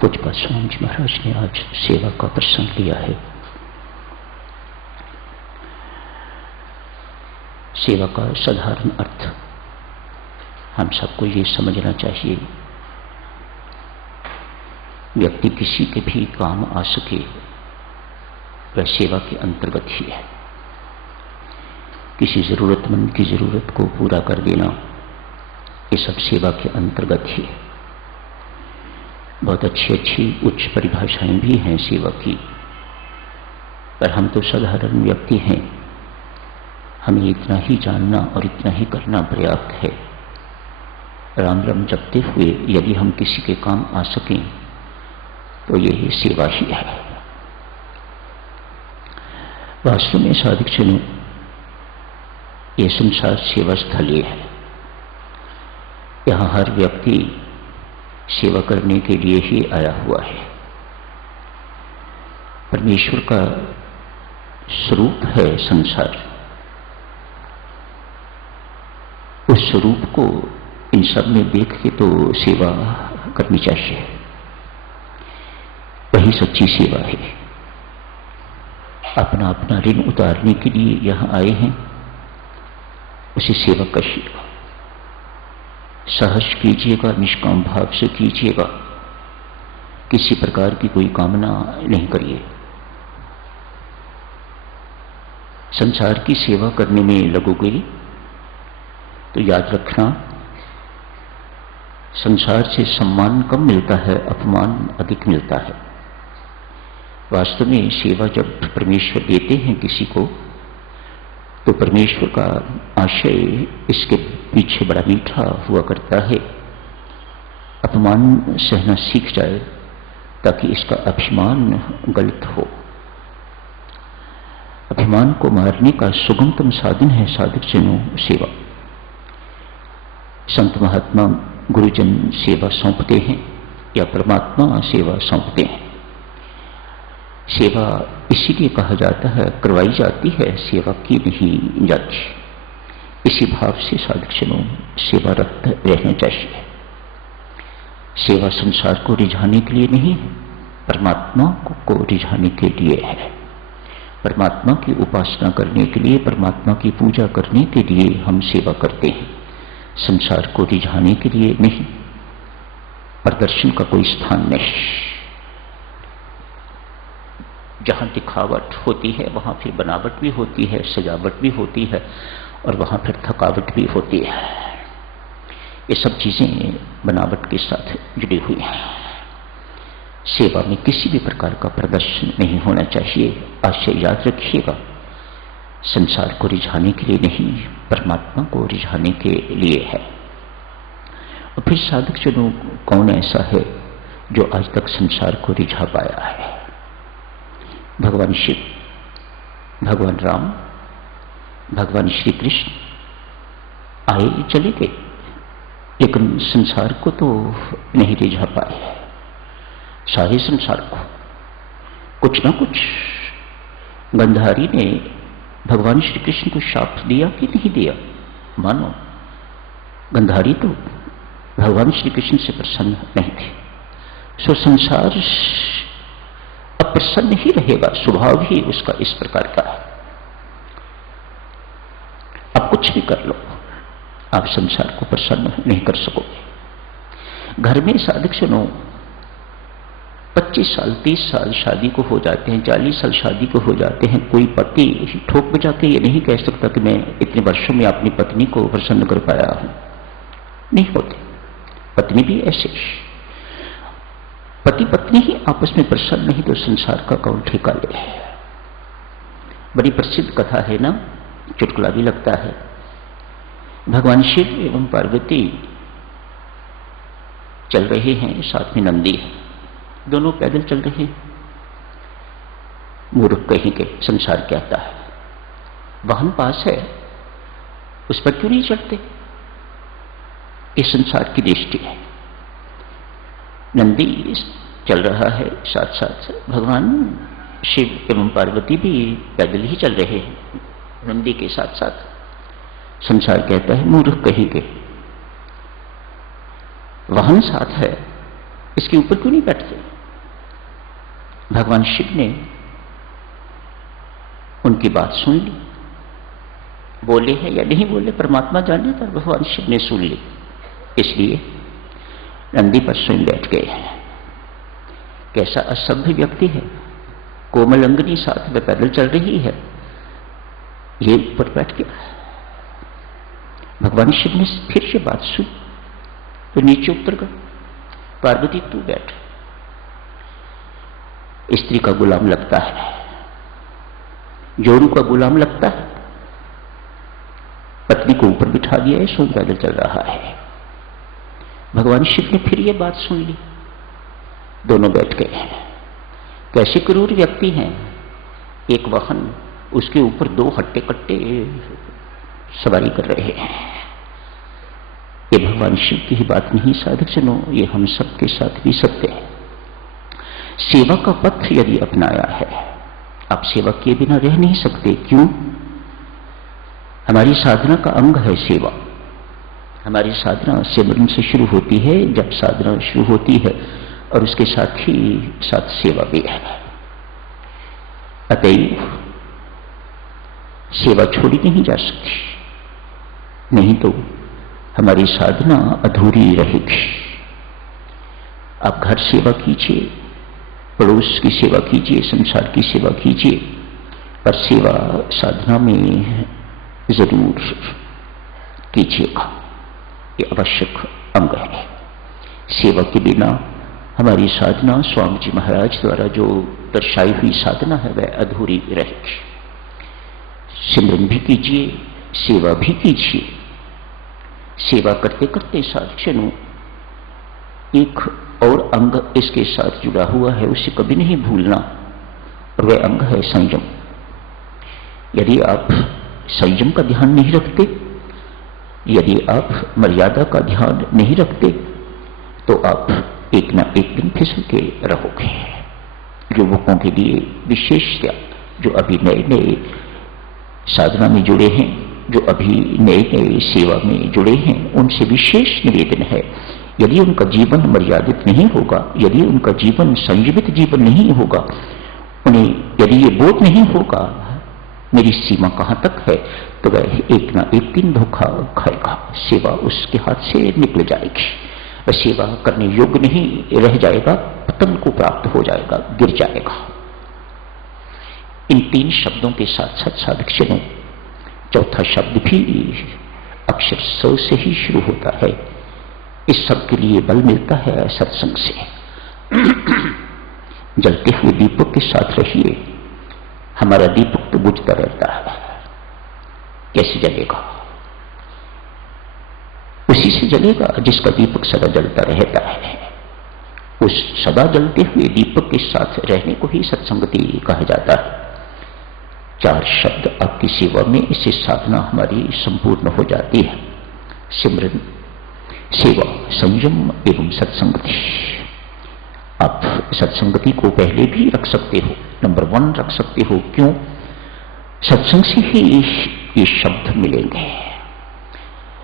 पूज्य स्वामी जी महाराज ने आज सेवा का प्रसंग लिया है। सेवा का साधारण अर्थ हम सबको ये समझना चाहिए, व्यक्ति किसी के भी काम आ सके वह सेवा के अंतर्गत ही है। किसी जरूरतमंद की जरूरत को पूरा कर देना ये सब सेवा के अंतर्गत ही है। बहुत अच्छी अच्छी उच्च परिभाषाएं भी हैं सेवा की, पर हम तो साधारण व्यक्ति हैं, हमें इतना ही जानना और इतना ही करना पर्याप्त है। राम राम जपते हुए यदि हम किसी के काम आ सकें तो ये सेवा ही है। वास्तव में साधक जनों, ये संसार सेवा स्थल है। यहाँ हर व्यक्ति सेवा करने के लिए ही आया हुआ है। परमेश्वर का स्वरूप है संसार। उस स्वरूप को इन सब में देख के तो सेवा करनी चाहिए, वही सच्ची सेवा है। अपना अपना ऋण उतारने के लिए यहां आए हैं, उसे सेवा करिएगा, सहज कीजिएगा, निष्काम भाव से कीजिएगा, किसी प्रकार की कोई कामना नहीं करिए। संसार की सेवा करने में लगोगे तो याद रखना, संसार से सम्मान कम मिलता है, अपमान अधिक मिलता है। वास्तव में सेवा जब परमेश्वर देते हैं किसी को, तो परमेश्वर का आशय इसके पीछे बड़ा मीठा हुआ करता है। अपमान सहना सीख जाए ताकि इसका अभिमान गलत हो। अभिमान को मारने का सुगमतम साधन है साधक जनों सेवा। संत महात्मा गुरुजन सेवा सौंपते हैं या परमात्मा सेवा सौंपते हैं। सेवा इसीलिए कहा जाता है, करवाई जाती है, सेवा की नहीं जाती। इसी भाव से साधक जनों सेवारत रहना चाहिए। सेवा संसार को रिझाने के लिए नहीं, परमात्मा को रिझाने के लिए है। परमात्मा की उपासना करने के लिए, परमात्मा की पूजा करने के लिए हम सेवा करते हैं, संसार को रिझाने के लिए नहीं। प्रदर्शन का कोई स्थान नहीं। जहां दिखावट होती है वहां फिर बनावट भी होती है, सजावट भी होती है, और वहां फिर थकावट भी होती है। ये सब चीजें बनावट के साथ जुड़ी हुई हैं। सेवा में किसी भी प्रकार का प्रदर्शन नहीं होना चाहिए। आशय याद रखिएगा, संसार को रिझाने के लिए नहीं, परमात्मा को रिझाने के लिए है। और फिर साधक जनों, कौन ऐसा है जो आज तक संसार को रिझा पाया है? भगवान शिव, भगवान राम, भगवान श्री कृष्ण आए चले गए, लेकिन संसार को तो नहीं रिझा पाए। सारे संसार को कुछ ना कुछ गंधारी ने भगवान श्री कृष्ण को शाप दिया कि नहीं दिया? मानो गंधारी तो भगवान श्री कृष्ण से प्रसन्न नहीं थे। सो संसार अप्रसन्न ही रहेगा, स्वभाव ही उसका इस प्रकार का है। आप कुछ भी कर लो, आप संसार को प्रसन्न नहीं कर सकोगे। घर में साधक सुनो, 25 साल 30 साल शादी को हो जाते हैं, 40 साल शादी को हो जाते हैं। कोई पति ठोक बजा के ये नहीं कह सकता कि मैं इतने वर्षों में अपनी पत्नी को प्रसन्न कर पाया हूं। नहीं होते। पत्नी भी ऐसे, पति पत्नी ही आपस में प्रसन्न नहीं तो संसार का कौन ठेका ले। बड़ी प्रसिद्ध कथा है ना, चुटकुला भी लगता है। भगवान शिव एवं पार्वती चल रहे हैं, साथ में नंदी है, दोनों पैदल चल रहे हैं। मूर्ख कहीं के, संसार क्या आता है, वाहन पास है, उस पर क्यों नहीं चढ़ते? ये संसार की दृष्टि है। नंदी चल रहा है, साथ साथ भगवान शिव एवं पार्वती भी पैदल ही चल रहे हैं नंदी के साथ साथ। संसार कहता है मूर्ख कहीं के, वाहन साथ है इसके ऊपर क्यों नहीं बैठते? भगवान शिव ने उनकी बात सुन ली, बोले हैं या नहीं बोले परमात्मा जाने, पर भगवान शिव ने सुन ली, इसलिए नंदी पर स्वयं बैठ गए। कैसा असभ्य व्यक्ति है, कोमल अंगनी साथ में पैदल चल रही है, ये ऊपर बैठ गया। भगवान शिव ने फिर ये बात सुनी तो नीचे उतर गए, पार्वती तू बैठ। स्त्री का गुलाम लगता है, जोरू का गुलाम लगता है, पत्नी को ऊपर बिठा दिया है, स्वयं पैदल चल रहा है। भगवान शिव ने फिर ये बात सुन ली, दोनों बैठ गए हैं। कैसे क्रूर व्यक्ति हैं, एक वाहन उसके ऊपर दो हट्टे कट्टे सवारी कर रहे हैं। ये भगवान शिव की ही बात नहीं साधक जनों, ये हम सबके साथ भी सत्य है। सेवा का पथ यदि अपनाया है, आप सेवा किए बिना रह नहीं सकते। क्यों? हमारी साधना का अंग है सेवा। हमारी साधना सिमरन से शुरू होती है। जब साधना शुरू होती है और उसके साथ ही साथ सेवा भी है, अतएव सेवा छोड़ी नहीं जा सकती, नहीं तो हमारी साधना अधूरी रहेगी। आप घर सेवा कीजिए, पड़ोस की सेवा कीजिए, संसार की सेवा कीजिए, पर सेवा साधना में जरूर कीजिएगा, ये आवश्यक अंग है। सेवा के बिना हमारी साधना स्वामी जी महाराज द्वारा जो दर्शाई हुई साधना है वह अधूरी रहेगी। सिमरन भी कीजिए, सेवा भी कीजिए। सेवा करते करते साधकों एक और अंग इसके साथ जुड़ा हुआ है, उसे कभी नहीं भूलना, और वह अंग है संयम। यदि आप संयम का ध्यान नहीं रखते, यदि आप मर्यादा का ध्यान नहीं रखते, तो आप एक ना एक दिन फिसल के रहोगे। युवकों के लिए विशेषता, जो अभी नए नए साधना में जुड़े हैं, जो अभी नए नए सेवा में जुड़े हैं, उनसे विशेष निवेदन है, यदि उनका जीवन मर्यादित नहीं होगा, यदि उनका जीवन संयमित जीवन नहीं होगा, उन्हें यदि ये बोध नहीं होगा मेरी सीमा कहां तक है, तो वह एक ना एक दिन धोखा खाएगा, सेवा उसके हाथ से निकल जाएगी, वह सेवा करने योग्य नहीं रह जाएगा, पतन को प्राप्त हो जाएगा, गिर जाएगा। इन तीन शब्दों के साथ साथ साधक जनों, चौथा शब्द भी अक्षर स से ही शुरू होता है। इस सब के लिए बल मिलता है सत्संग से। जलते हुए दीपक के साथ रहिए, हमारा दीपक तो बुझता रहता है, कैसे जलेगा? उसी से जलेगा जिसका दीपक सदा जलता रहता है। उस सदा जलते हुए दीपक के साथ रहने को ही सत्संगति कहा जाता है। चार शब्द आपकी सेवा में, इससे साधना हमारी संपूर्ण हो जाती है। सिमरन, सेवा, संयम एवं सत्संगति। आप सत्संगति को पहले भी रख सकते हो, नंबर 1 रख सकते हो। क्यों? सत्संग से ही ये शब्द मिलेंगे,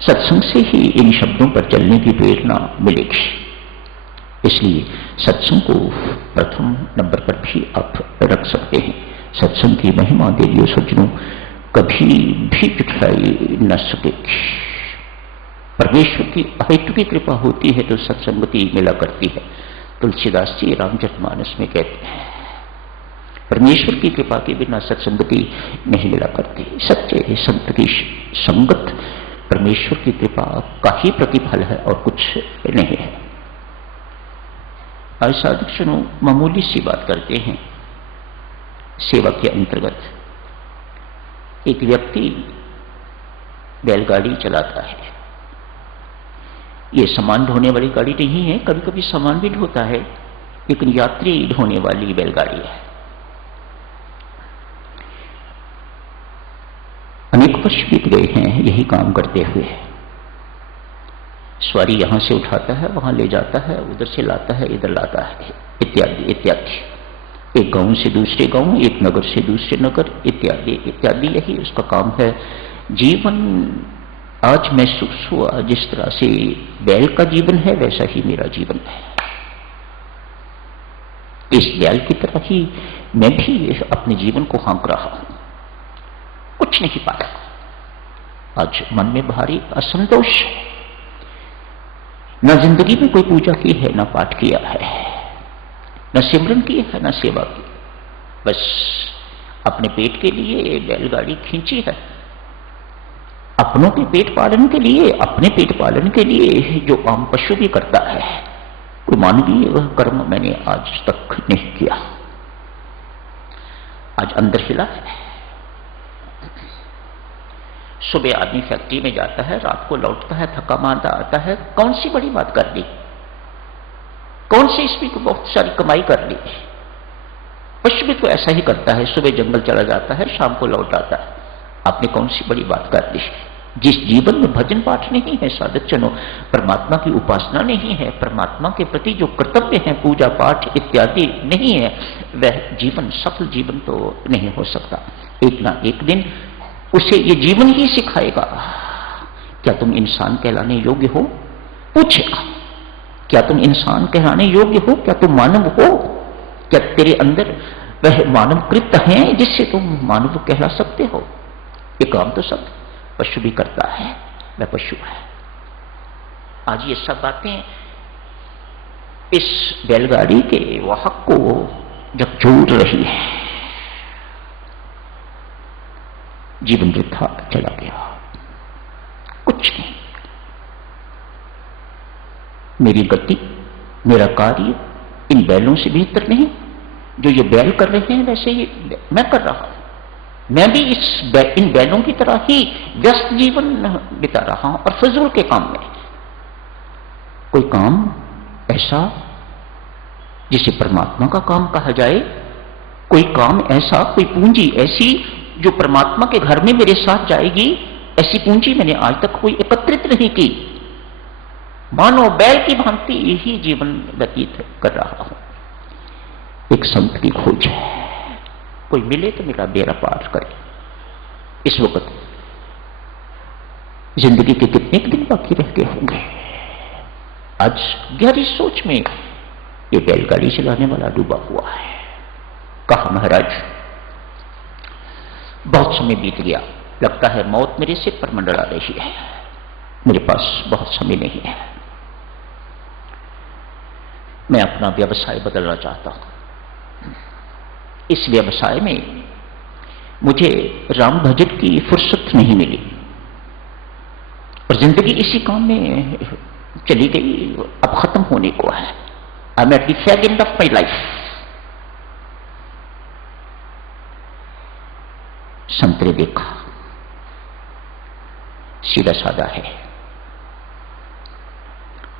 सत्संग से ही इन शब्दों पर चलने की प्रेरणा मिलेगी। इसलिए सत्संग को प्रथम नंबर पर भी आप रख सकते हैं। सत्संग की महिमा देवियों सज्जनों कभी भी जुटाई न सकेगी। परमेश्वर की अहेतु की कृपा होती है तो सत्संगति मिला करती है। तुलसीदास जी रामचरितमानस में कहते हैं, परमेश्वर की कृपा के बिना सत्संगति नहीं मिला करती। सच्चे संत की संगत परमेश्वर की कृपा का ही प्रतिफल है और कुछ नहीं है। आज साधक सुनो, मामूली सी बात करते हैं। सेवा के अंतर्गत एक व्यक्ति बैलगाड़ी चलाता है। ये सामान ढोने वाली गाड़ी नहीं है, कभी कभी सामान भी ढोता है, लेकिन यात्री ढोने वाली बैलगाड़ी है। अनेक वर्ष बीत गए हैं यही काम करते हुए। सवारी यहां से उठाता है, वहां ले जाता है, उधर से लाता है, इधर लाता है, इत्यादि इत्यादि। एक गांव से दूसरे गांव, एक नगर से दूसरे नगर, इत्यादि इत्यादि, यही उसका काम है। जीवन आज महसूस हुआ जिस तरह से बैल का जीवन है वैसा ही मेरा जीवन है। इस बैल की तरह ही मैं भी अपने जीवन को हाँक रहा हूं, कुछ नहीं पाया। आज मन में भारी असंतोष है, न जिंदगी में कोई पूजा की है, न पाठ किया है, न सिमरन की है, न सेवा की, बस अपने पेट के लिए बैलगाड़ी खींची है, अपनों के पेट पालन के लिए, अपने पेट पालन के लिए जो आम पशु भी करता है, कोई मानवीय कर्म मैंने आज तक नहीं किया। आज अंदर हिला है। सुबह आदमी फैक्ट्री में जाता है, रात को लौटता है, थका मांदा आता है, कौन सी बड़ी बात कर ली, कौन सी इसमें को बहुत सारी कमाई कर ली। पशु भी तो ऐसा ही करता है, सुबह जंगल चला जाता है, शाम को लौट आता है, आपने कौन सी बड़ी बात कर दी। जिस जीवन में भजन पाठ नहीं है साधक जनों, परमात्मा की उपासना नहीं है, परमात्मा के प्रति जो कर्तव्य है, पूजा पाठ इत्यादि नहीं है, वह जीवन सफल जीवन तो नहीं हो सकता। एक ना एक दिन उसे ये जीवन ही सिखाएगा, क्या तुम इंसान कहलाने योग्य हो, पूछेगा, क्या तुम इंसान कहलाने योग्य हो, क्या तुम मानव हो, क्या तेरे अंदर वह मानव कृत्य है जिससे तुम मानव कहला सकते हो। ये काम तो सब पशु भी करता है, वह पशु है। आज ये सब बातें इस बैलगाड़ी के वाहक को जब जोड़ रही है, जीवन वृथा चला गया, कुछ नहीं। मेरी गति, मेरा कार्य इन बैलों से बेहतर नहीं। जो ये बैल कर रहे हैं वैसे ही मैं कर रहा हूं। मैं भी इन बैलों की तरह ही व्यस्त जीवन बिता रहा हूं और फजूल के काम में। कोई काम ऐसा जिसे परमात्मा का काम कहा जाए, कोई काम ऐसा, कोई पूंजी ऐसी जो परमात्मा के घर में मेरे साथ जाएगी, ऐसी पूंजी मैंने आज तक कोई एकत्रित नहीं की। मानो बैल की भांति यही जीवन व्यतीत कर रहा हूं। एक संत की खोज है, कोई मिले तो मेरा बेड़ा पार करे। इस वक्त जिंदगी के कितने दिन बाकी रह गए होंगे। आज गहरी सोच में ये बैलगाड़ी चलाने वाला डूबा हुआ है। कहा महाराज, बहुत समय बीत गया, लगता है मौत मेरे सिर पर मंडरा रही है, मेरे पास बहुत समय नहीं है, मैं अपना व्यवसाय बदलना चाहता हूं। इस व्यवसाय में मुझे राम भजन की फुर्सत नहीं मिली और जिंदगी इसी काम में चली गई, अब खत्म होने को है। I am at the fag end of my life. संत ने देखा, सीधा साधा है,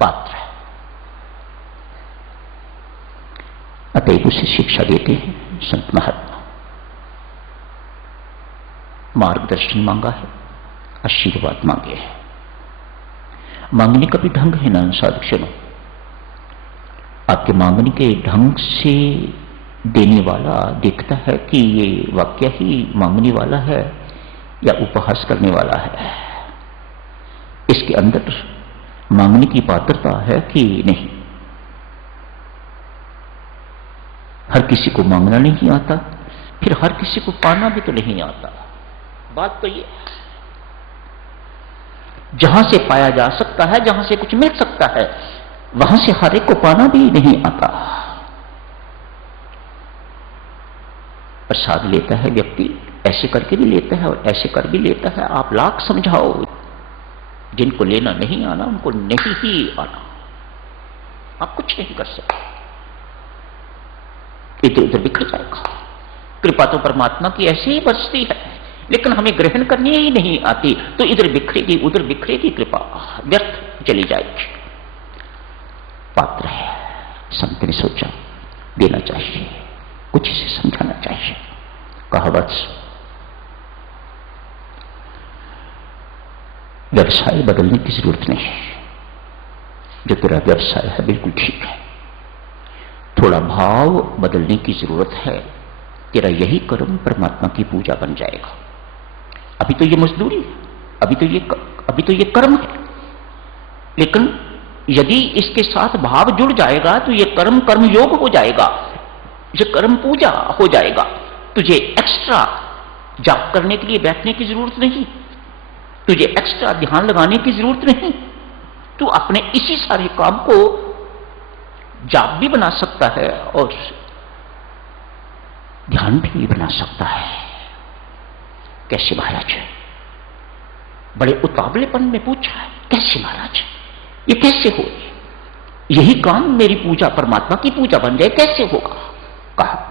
पात्र है, अतएव उसे शिक्षा देते हैं संत महात्मा। मार्गदर्शन मांगा है, आशीर्वाद मांगे हैं। मांगने का भी ढंग है ना साधुजनों। आपके मांगने के ढंग से देने वाला देखता है कि ये वाक्य ही मांगने वाला है या उपहास करने वाला है, इसके अंदर मांगने की पात्रता है कि नहीं। हर किसी को मांगना नहीं आता, फिर हर किसी को पाना भी तो नहीं आता। बात तो ये, जहां से पाया जा सकता है, जहां से कुछ मिल सकता है, वहां से हर एक को पाना भी नहीं आता। प्रसाद लेता है व्यक्ति, ऐसे करके भी लेता है और ऐसे कर भी लेता है। आप लाख समझाओ, जिनको लेना नहीं आना उनको नहीं ही आना, आप कुछ नहीं कर सकते, इधर उधर बिखर जाएगा। कृपा तो परमात्मा की ऐसे ही बरसती है, लेकिन हमें ग्रहण करनी ही नहीं आती, तो इधर बिखरेगी उधर बिखरेगी, कृपा व्यर्थ चली जाएगी। पात्र है, संत ने सोचा देना चाहिए, कुछ इसे समझाना चाहिए। कहा वत्स, व्यवसाय बदलने की जरूरत नहीं है, जो तेरा व्यवसाय है बिल्कुल ठीक है, थोड़ा भाव बदलने की जरूरत है, तेरा यही कर्म परमात्मा की पूजा बन जाएगा। अभी तो ये मजदूरी है, अभी तो ये कर्म है, लेकिन यदि इसके साथ भाव जुड़ जाएगा तो ये कर्म कर्म योग हो जाएगा। ये कर्म पूजा हो जाएगा। तुझे एक्स्ट्रा जाप करने के लिए बैठने की जरूरत नहीं, तुझे एक्स्ट्रा ध्यान लगाने की जरूरत नहीं। तू अपने इसी सारे काम को जाप भी बना सकता है और ध्यान भी बना सकता है। कैसे महाराज? बड़े उतावलेपन में पूछा है, कैसे महाराज, ये कैसे हो? यही काम मेरी पूजा परमात्मा की पूजा बन जाए, कैसे होगा? कहा,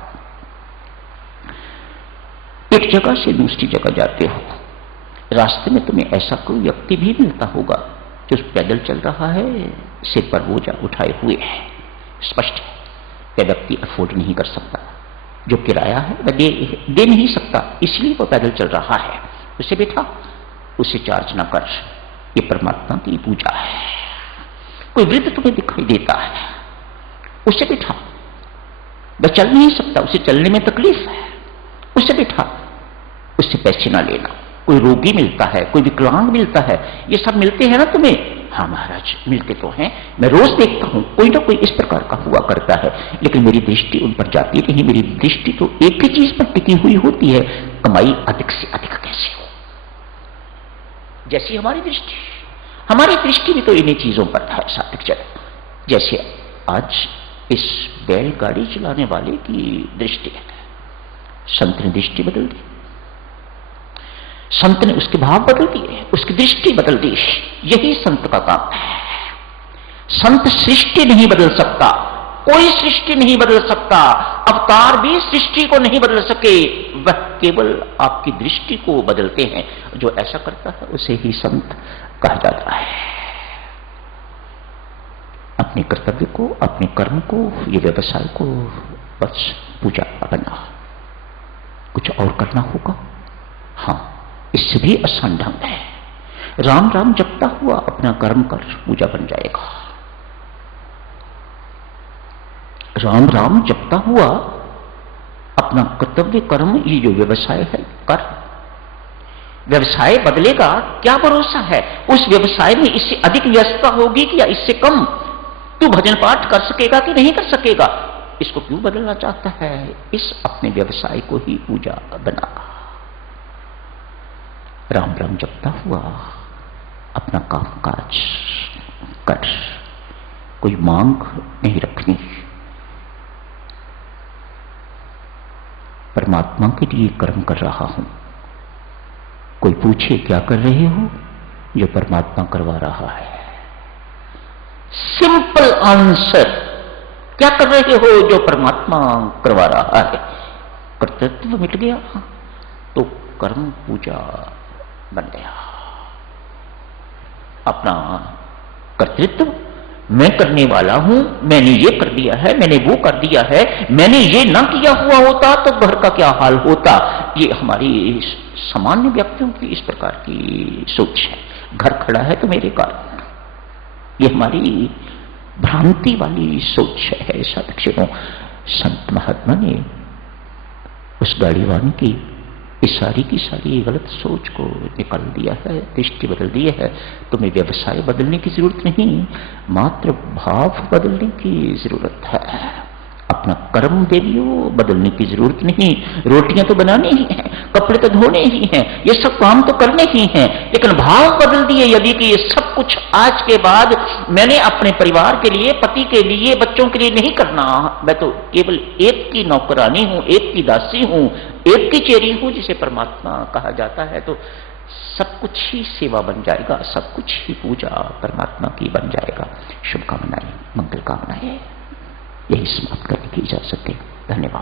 एक जगह से दूसरी जगह जाते हो, रास्ते में तुम्हें ऐसा कोई व्यक्ति भी मिलता होगा जो पैदल चल रहा है, सिर पर बोझा उठाए हुए है। स्पष्ट है वह व्यक्ति अफोर्ड नहीं कर सकता, जो किराया है वह दे नहीं सकता, इसलिए वह पैदल चल रहा है। उसे बैठा, उसे चार्ज ना कर, ये परमात्मा की पूजा है। कोई वृद्ध तुम्हें दिखाई देता है, उसे बैठा, वह चल नहीं सकता, उसे चलने में तकलीफ है, उसे बैठा, उससे पैसे ना लेना। कोई रोगी मिलता है, कोई विकलांग मिलता है, ये सब मिलते हैं ना तुम्हें? हाँ महाराज मिलते तो हैं, मैं रोज देखता हूं, कोई ना कोई इस प्रकार का हुआ करता है, लेकिन मेरी दृष्टि उन पर जाती नहीं। मेरी दृष्टि तो एक ही चीज पर टिकी हुई होती है, कमाई अधिक से अधिक कैसे हो। जैसी हमारी दृष्टि भी तो इन्हीं चीजों पर है सात्विक जन। जैसे आज इस बैलगाड़ी चलाने वाले की दृष्टि है, संत ने दृष्टि बदल दी, संत ने उसके भाव बदल दिए, उसकी दृष्टि बदल दी। यही संत का काम है। संत सृष्टि नहीं बदल सकता, कोई सृष्टि नहीं बदल सकता, अवतार भी सृष्टि को नहीं बदल सके, वह केवल आपकी दृष्टि को बदलते हैं। जो ऐसा करता है उसे ही संत कहा जाता है। अपने कर्तव्य को, अपने कर्म को, ये व्यवसाय को बस पूजा बना, कुछ और करना होगा। हां, इससे भी आसान ढंग है। राम राम जपता हुआ अपना कर्म कर पूजा बन जाएगा। राम राम जपता हुआ अपना कर्तव्य कर्म, ये जो व्यवसाय है कर। व्यवसाय बदलेगा, क्या भरोसा है उस व्यवसाय में इससे अधिक व्यस्तता होगी कि या इससे कम? तू भजन पाठ कर सकेगा कि नहीं कर सकेगा? इसको क्यों बदलना चाहता है? इस अपने व्यवसाय को ही पूजा बना। राम राम जपता हुआ अपना काम काज कर, कोई मांग नहीं रखनी। परमात्मा के लिए कर्म कर रहा हूं। कोई पूछे क्या कर रहे हो? जो परमात्मा करवा रहा है। सिंपल आंसर, क्या कर रहे हो? जो परमात्मा करवा रहा है। कर्तव्य मिट गया तो कर्म पूजा बन गया। अपना कर्तृत्व मैं करने वाला हूं, मैंने ये कर दिया है, मैंने वो कर दिया है, मैंने ये ना किया हुआ होता तो घर का क्या हाल होता। ये हमारी सामान्य व्यक्तियों की इस प्रकार की सोच है। घर खड़ा है तो मेरे कारण, ये हमारी भ्रांति वाली सोच है। ऐसा दक्षिणों संत महात्मा ने उस गाड़ीवान की इस सारी की सारी गलत सोच को निकाल दिया है, दृष्टि बदल दी है। तुम्हें व्यवसाय बदलने की जरूरत नहीं, मात्र भाव बदलने की जरूरत है। अपना कर्म देवियो बदलने की जरूरत नहीं। रोटियां तो बनानी ही हैं, कपड़े तो धोने ही हैं, ये सब काम तो करने ही हैं, लेकिन भाव बदल दिए यदि कि ये सब कुछ आज के बाद मैंने अपने परिवार के लिए, पति के लिए, बच्चों के लिए नहीं करना। मैं तो केवल एक की नौकरानी हूं, एक की दासी हूं, एक की चेरी हूं, जिसे परमात्मा कहा जाता है। तो सब कुछ ही सेवा बन जाएगा, सब कुछ ही पूजा परमात्मा की बन जाएगा। शुभकामनाएं, मंगल कामनाएं, यही समाप्त करने की इजाजत है। धन्यवाद।